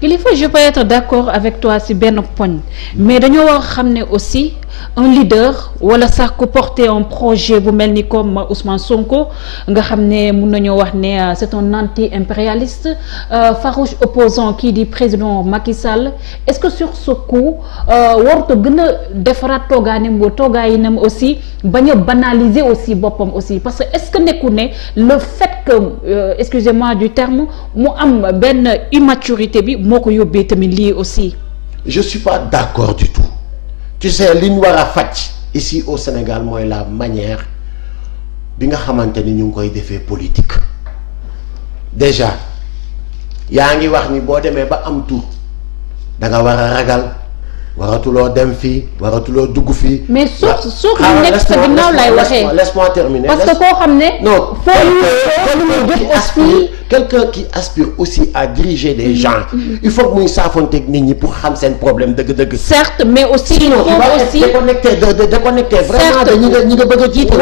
Kilifeu, je peux être d'accord avec toi si benn poñ mais dañoo war a xam ne aussi un leader wala sax ko porter un projet bu mel ni comme Ousmane Sonko nga xam ne mun nañoo wax ne c'est un anti-impérialiste farouche opposant kii di président Macky Sall est-ce que sur ce coup warut a gën a defaraat toogaayinam aussi bañ a banaliser aussi boppam aussi parce que est-ce que nekku ne le fait que excusez-moi du terme mu am benn immaturité bi moo ko yóbbee tamit lii aussi. Je suis pas d'accord du tout. Tu sais li ñu war a faj ici au Sénégal mooy la manière bi nga xamante ni ñu ngi koy defee politique déjà yaa ngi wax ni boo demee ba am tur da nga war a ragal waratuloo dem fii waratuloo dugg fii. mais suuf lu nekk sa ginnaaw lay waxee laisse-moi terminer. parce que koo xam ne. non foo quelqu'un qui aspire aussi à diriger des gens. il faut que muy saafonteeg nit ñi pour xam seen problème dëgg-dëgg. certes mais aussi. sinon il va être déconnecté vraiment de ñi nga bëgg a jiite.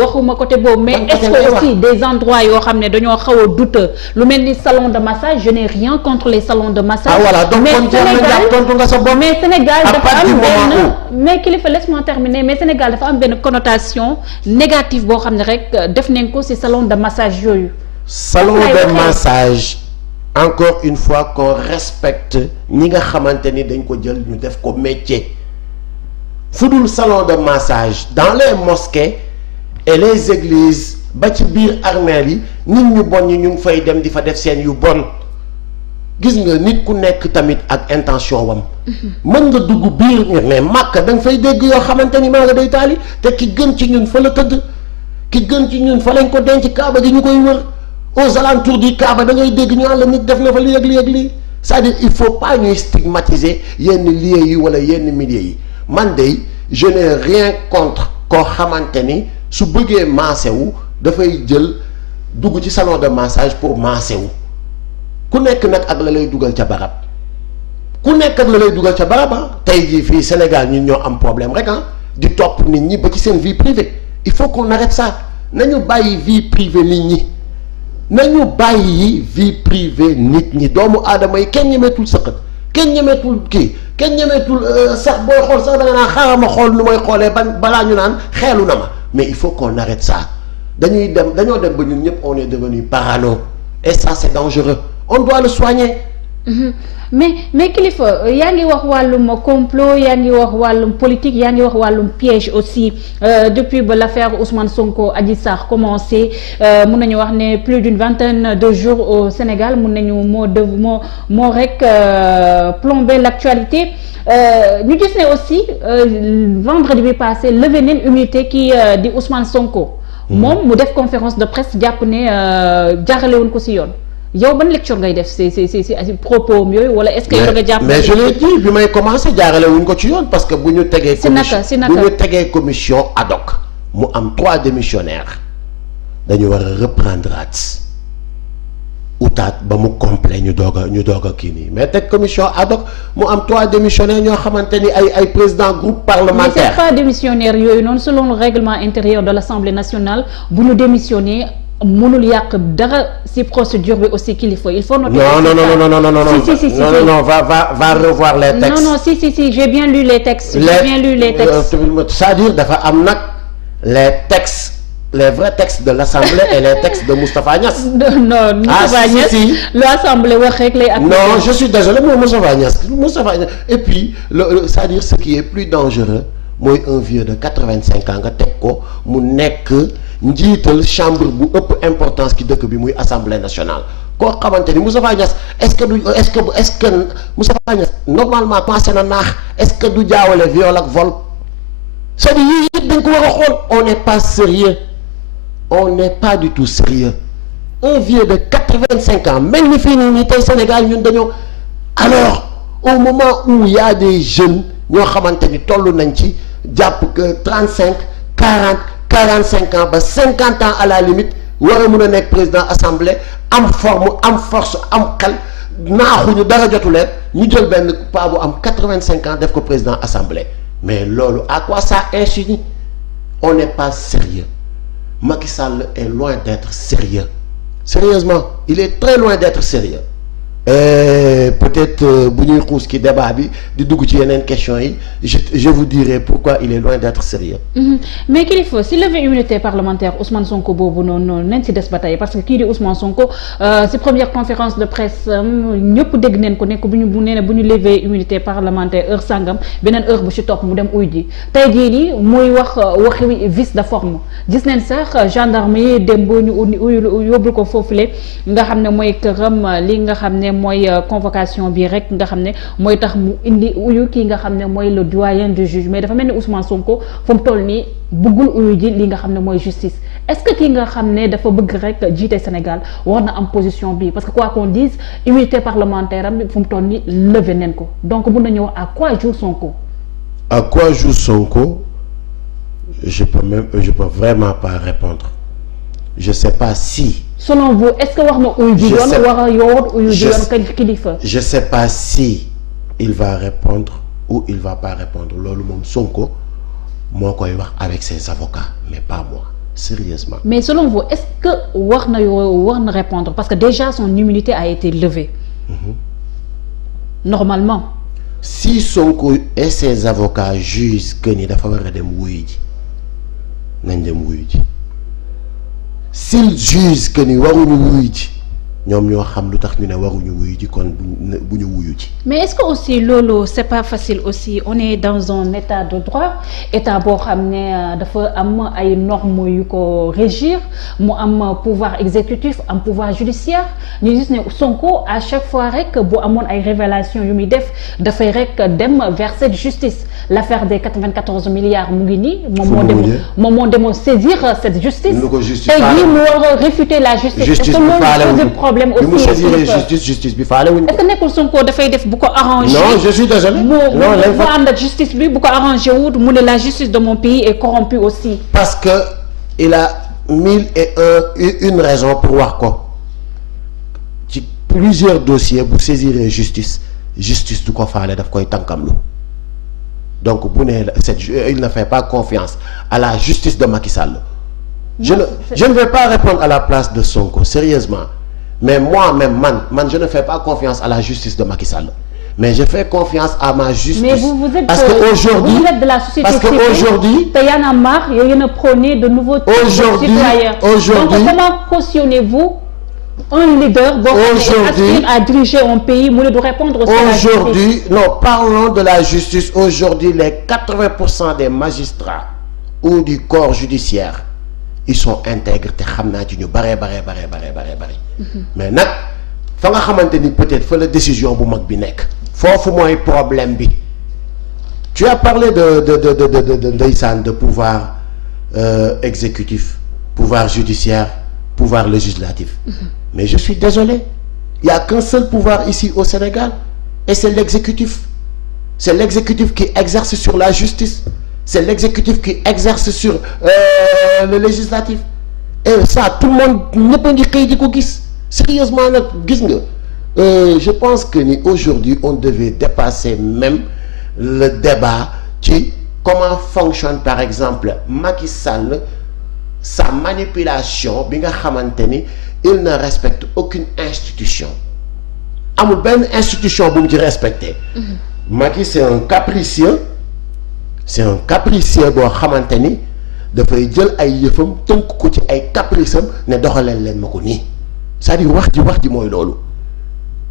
waxuma côté boobu mais est-ce que aussi des endroits yoo xam ne dañoo xaw a douteux lu mel ni salon de massage je n'ai rien contre les salons de massage. ah voilà donc kon tontu nga sa bopp. mais Sénégal dafa am benn mais Kilifeu laisse-moi terminer mais Sénégal dafa am benn connotation négative boo xam ne rek def nañ ko ci salon de massage yooyu. salon de massage encore une fois qu'on respecte ñi nga xamante ni dañ ko jël ñu def ko métier fu dul salon de massage dans les mosquées et les églises ba ci biir armeel yi nit ñu bon ñi ñu ngi fay dem di fa def seen yu bon. gis nga nit ku nekk tamit ak intention wam mën nga dugg biir mais Makka da nga fay dégg yoo xamante ni maa nga day taali te ki gën ci ñun fa la tëdd ki gën ci ñun fa lañ ko denc Kaaba gi ñu koy wër aux alentours du Kaaba da ngay dégg ñu naan la nit def na fa lii ak lii ak lii c'est-à-dire il faut pas ñuy stigmatiser yenn lieux yi wala yenn milieux yi man de je n'ai rien contre koo xamante ni su bëggee massé wu dafay jël dugg ci salon de massage pour massé wu. ku nekk nag ak la lay dugal ca barab ku nekk ak la lay dugal ca barab ah tey jii fii Sénégal ñun ñoo am problème rek ah di topp nit ñi ba ci seen vie privée il faut qu'on arrête ça nañu bàyyi vie privée nit ñi nañu bàyyi vie privée nit ñi doomu aadama yi kenn ñemeetul sëqat kenn ñemeetul kii kenn ñemeetul sax booy xool sax da nga naan xaaral ma xool nu may xoolee balaa ñu naan xeelu na ma mais il faut qu'on arrête ça dañoo dem ba ñun ñëpp on est devenu parano et ça c'est dangereux. On doit le soigner. mais Kilifeu yaa ngi wax wàllum complot yaa ngi wax wàllum politique yaa ngi wax wàllum piège aussi depuis ba l'affaire Ousmane Sonko Adji Sarr commencé mun nañu wax ne plus d'une vingtaine de jours au Sénégal mun nañu moo rek plombé l'actualité ñu gis ne aussi vendredi bi passé levé nañ immunité kii di Ousmane Sonko. moom mu def conférence de presse jàpp ne jaarale woon ko ci yoon. yow ban lecture ngay def ci propos yooyu wala est-ce que yow nga jàpp. mais je l'ai dit bi may commencer jaarale wuñ ko ci yoon parce que bu ñu tegee. commission ad hoc mu am 3 démissionnaires dañu war a reprendre utaat ba mu complet ñu doog a kii nii mais teg commission ad hoc mu am 3 démissionnaires ñoo xamante ni ay président groupe parlementaire. mais c'est pas démissionnaires yooyu noonu selon le règlement intérieur de l'Assemblée nationale bu ñu démissionner. mënul yàq dara ci procédure bi aussi Kilifeu il faut noter. non va revoir les textes. non si j'ai bien lu les textes. c'est-à-dire dafa am nag les textes les vrais textes de l'Assemblée et les textes de Moustapha Niasse. non Moustapha Niasse l'Assemblée wax rek lay appliquer. non je suis désolé mooy Moustapha Niasse et puis c'est-à-dire ce qui est plus dangereux mooy un vieux de 85 ans nga teg ko mu nekk. njiital chambre bu ëpp importance ki dëkk bi muy assemblée nationale koo xamante ni Moustapha Niasse est-ce que Moustapha Niasse normalement pensé na naax est-ce que du jaawale viol ak vol c'est-à-dire yii yëpp dañ ko war a xool on n'est pas sérieux on n'est pas du tout sérieux un vieux de 85 ans mel ni fii nii tey Sénégal ñun dañoo alors au moment où il y a des jeunes ñoo xamante ni toll nañ ci jàpp que 35 40 45 ans ba 50 ans à la limite war a mun a nekk président assemblée am forme am force am xel naaxuñu dara jotu leen ñu jël benn paa bu am 85 ans def ko président assemblée mais loolu à quoi ça insinue on n'est pas sérieux Macky Sall est loin d'être sérieux sérieusement il est très loin d'être sérieux peut-être bu ñuy xuus ci débat bi di dugg ci yeneen questions yi je vous dirai pourquoi il est loin d'être sérieux. mais kilifa si levée immunité parlementaire Ousmane Sonko boobu noonu nañ si des ba tey parce que kii di Ousmane Sonko si première conférence de presse ñëpp dégg neen ko nekk bu ñu lever immunité parlementaire heure sangam beneen heure bu ci topp mu dem uy ji tey jii nii muy wax waxi vice de forme gis neen sax gendarme yi démb ñu yóbbul ko foofule nga xam ne mooy këram li nga xam ne mooy convocation bi rek nga xam ne mooy tax mu indi uyu kii nga xam ne mooy le doyen du juge mais dafa mel ni Ousmane Sonko fu mu toll nii bëggul uyu ji li nga xam ne mooy justice est-ce que kii nga xam ne dafa bëgg rek jiite Sénégal war na am position bi parce que quoi qu'on dise immunité parlementaire am fu mu toll nii levé neen ko donc mun nañu wax à quoi joue Sonko. À quoi joue Sonko? Je peux vraiment pas répondre. Je sais pas si. Selon vous est-ce que war na uyu ji yoon war a yoon uyu ji yoon kilifa. Je sais pas si il va répondre ou il va pas répondre loolu moom Sonko moo koy wax avec ses avocats mais pas moi sérieusement. Mais selon vous est-ce que war na répondre parce que déjà son immunité a été levée. Normalement. Si Sonko et ses avocats jugent que ni dafa war a dem wuyu ji nañ dem wuyu ji. S'ils jugent que ni waruñu wuyu ji ñoom ñoo xam lu tax ñu ne waruñu wuyu ji kon bu ñu wuyu ji. mais est-ce que aussi loolu c'est pas facile aussi on est dans un état de droit état boo xam ne dafa am ay normes yu ko régir mu am pouvoir exécutif am pouvoir judiciaire ñu gis ne Sonko à chaque fois rek bu amoon ay révélations yu muy def dafay rek dem vers cette justice l'affaire des 94 milliards mu ngi nii. moom moo demoon saisir cette justice. tey jii mu war a réfuter la justice. est-ce que loolu pose problème aussi. bi mu saisir justice bi faale wuñ ko. est-ce que nekkul Sonko dafay def bu ko arrangé. non je suis désolé. mu ànd ak justice bi bu ko arrangé wut mu ne la justice de mon pays est corrompue aussi. parce que il a 1001 raison pour wax ko ci plusieurs dossiers bu saisir justice du ko faale daf koy tànkamlu. Donc bu ne il ne fait pas confiance à la justice de Macky Sall. Je ne vais pas répondre à la place de Sonko sérieusement mais moi-même man je ne fais pas confiance à la justice de Macky Sall mais je fais confiance à ma justice. Mais vous êtes parce que aujourd'hui vous êtes de la société parce que aujourd'hui te y'en a marre yéen a prôné de nouveaux citoyens. Donc comment cautionnez-vous un leader boo xam ne aspire à diriger un pays mu ne du répondre aussi à la justice. Aujourd'hui non parlons de la justice aujourd'hui les 80% des magistrats ou du corps judiciaire ils sont intègres te xam naa ci ñu bare mais nag fa nga xamante ni peut-être fa la décision bu mag bi nekk foofu mooy problème bi. Tu as parlé de ndeysaan de pouvoir exécutif pouvoir judiciaire pouvoir législatif. Mais je suis désolé il y a qu'un seul pouvoir ici au Sénégal et c'est l'exécutif qui exerce sur la justice c'est l'exécutif qui exerce sur le législatif et ça tout le monde ñëpp a ngi xëy di ko gis sérieusement nag gis nga je pense que ni aujourd'hui on devait dépasser même le débat ci comment fonctionne par exemple Macky Sall sa manipulation bi nga xamante ni il ne respecte aucune institution amul benn institution bu mu ci respecté. Macky c'est un capricieux boo xamante ni dafay jël ay yëfam tënk ko ci ay caprice am ne doxaleen leen ma ko nii c'est-à-dire wax ji mooy loolu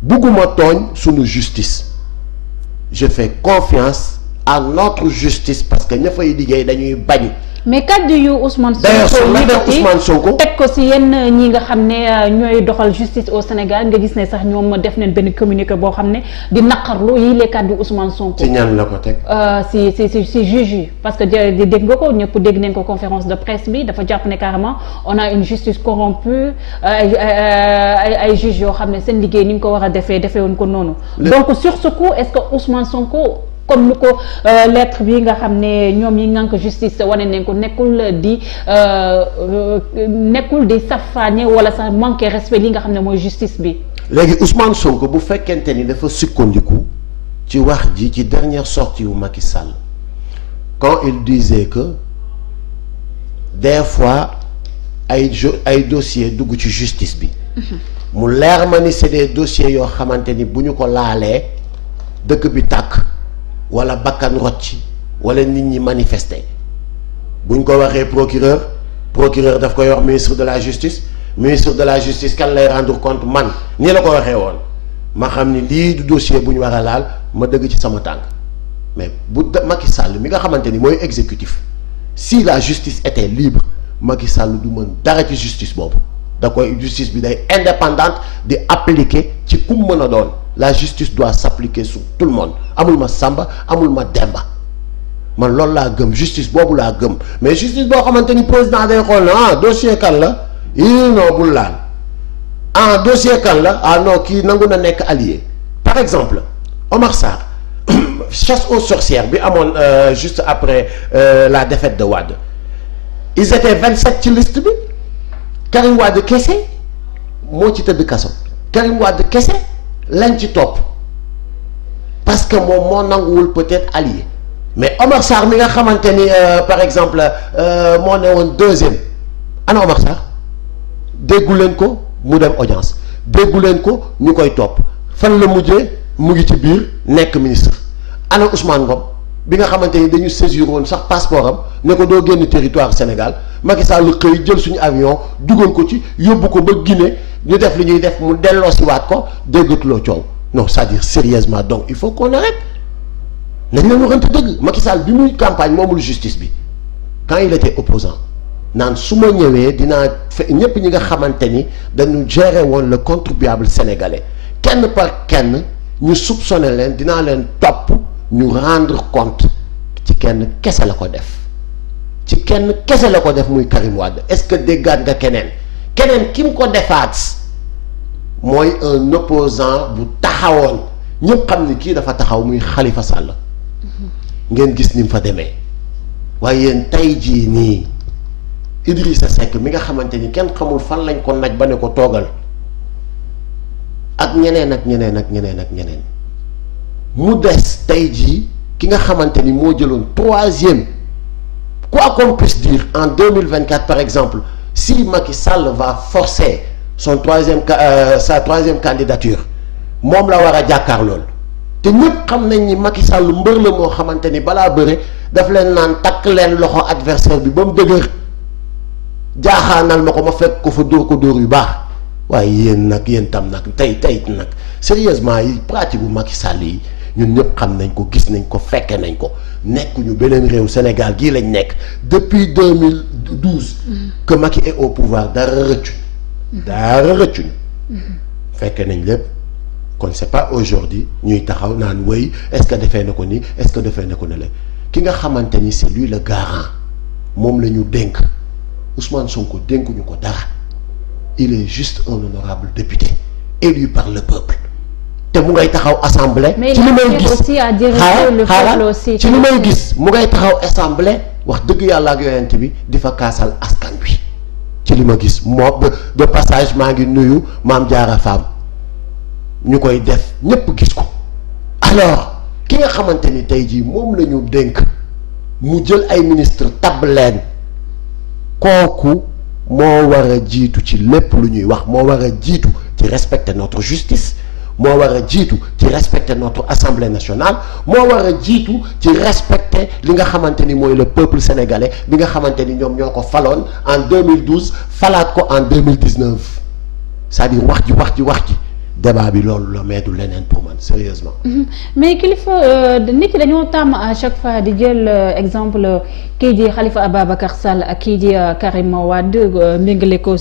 bugguma tooñ sunu justice je fais confiance à notre justice parce que ña fay liggéey dañuy bañ. mais kaddu yu Ousmane Sonko teg ko ci yenn ñi nga xam ne ñooy doxal justice au Sénégal nga gis ne sax ñoom def nañ benn communiqué boo xam ne di naqarlu yi les kaddu Ousmane Sonko. ci ñan la ko teg. ci juge yi parce que dégg nga ko ñëpp dégg nañ ko conférence de presse bi dafa jàpp ne carrément on a une justice corrompue ay juges yoo xam ne seen liggéey ni ñu ko war a defee woon ko noonu. donc sur ce coup est-ce que Ousmane Sonko. comme lu ko lettre bi nga xam ne ñoom yi ngànk justice wane nañ ko nekkul di safaane wala sax manquer respect li nga xam ne mooy justice bi. léegi Ousmane Sonko bu fekkente ni dafa sukkandiku ci wax ji ci dernière sortie wu Macky Sall quand il disait que des fois ay dossier dugg ci justice bi mu leer ma ni c'est des dossiers yoo xamante ni bu ñu ko laalee dëkk bi tàkk wala bakkan rocci wala nit ñi manifester buñ ko waxee procureur daf koy wax ministre de la justice kan lay rendre compte man nii la ko waxee woon ma xam ni lii du dossier bu ñu war a laal ma dëgg ci sama tànk mais bu Macky Sall mi nga xamante ni mooy exécutif si la justice était libre Macky Sall du mën dara ci justice boobu da koy justice bi day indépendante di appliquer ci kum mën a doon la justice doit s'appliquer sur tout le monde amul ma Samba amul ma Demba man loolu laa gëm justice boobu laa gëm mais justice boo xamante ni président day xool na dossier kan la yii non bul laal dossier kan la non kii nangu na nekk allié par exemple Omar Sarr chasse aux sorcières bi amoon juste après la défaite de Wade ils étaient 27 ci liste bi Karim Wade kese moo ci tëdd kaso Karim Wade kese lañ ci topp parce que moom moo nanguwul peut-être allié mais Omar Sarr mi nga xamante ni par exemple moo ne woon deuxième ana Omar Sarr déggu leen ko mu dem audience déggu leen ko ñu koy topp fan la mujjee mu ngi ci biir nekk ministre ana Ousmane Ngom bi nga xamante ni dañu saisir woon sax passeport am ne ko doo génn territoire Sénégal Macky Sall xëy jël suñu avion dugal ko ci yóbbu ko ba Guinée ñu def li ñuy def mu delloo si waat ko déggatuloo coow non c'est-à-dire sérieusement donc il faut qu'on arrête nañ leen waxante dëgg Macky Sall bi muy campagne moomul justice bi quand il était opposant naan su ma ñëwee dinaa ñépp ñi nga xamante ni dañu gérer woon le contribuable sénégalais kenn par kenn ñu soupçonné leen dinaa leen topp ñu rendre compte ci kenn kese la ko def ci kenn kese la ko def muy Karim Wade est-ce que déggaat nga keneen ki mu ko defaat mooy un opposant bu taxawoon ñëpp xam ni kii dafa taxaw muy Khalifa Sall ngeen gis ni mu fa demee waaye yéen tey jii nii Idrissa Seck mi nga xamante ni kenn xamul fan lañ ko naj ba ne ko toogal ak ñeneen mu des tey jii ki nga xamante ni moo jëloon troisième quoi qu'on puisse dire en 2024 par exemple si Macky Sall va forcer sa troisième candidature moom la war a jàkkaar lool te ñëpp xam nañ ni Macky Sall mbër la moo xamante ni balaa bëre daf leen naan takk leen loxo adversaire bi ba mu dëgër jaaxaanal ma ko ma fekk ko fa dóor ko dóor yu baax waaye yéen tam nag tey nag sérieusement yi pratique bu Macky Sall yi ñun ñëpp xam nañ ko gis nañ ko fekke nañ ko nekkuñu beneen réew Sénégal gii lañ nekk depuis 2012 que Macky est au pouvoir dara rëccuñu fekke nañ lépp kon c'est pas aujourd'hui ñuy taxaw naan wéy est-ce que defee na ko nii est-ce que defee na ko ne la ki nga xamante ni c'est lui le garant moom la ñu dénk Ousmane Sonko dénkuñu ko dara il est juste un honorable député élu par le peuple te mu ngay taxaw assemblée. ci li may gis ci li may gis mu ngay taxaw assemblée wax dëgg yàlla ak yonent bi di fa kaasal askan wi ci li ma gis moo de passage maa ngi nuyu Maam Jaara Faam ñu koy def ñépp gis ko alors ki nga xamante ni tey jii moom la ñu dénk mu jël ay ministre tabb leen kooku moo war a jiitu ci lépp lu ñuy wax moo war a jiitu ci respecter notre justice moo war a jiitu ci respecter notre assemblée nationale moo war a jiitu ci respecter li nga xamante ni mooy le peuple sénégalais bi nga xamante ni ñoom ñoo ko faloon en 2012 falaat ko en 2019 c'est-à-dire wax ji débat bi loolu la mais du leneen pour man sérieusement mais kilifa nit yi dañoo tàmm à chaque fois di jël exemple kii di Khalifa Ababacar Sall ak kii di Karim Wade méngale ko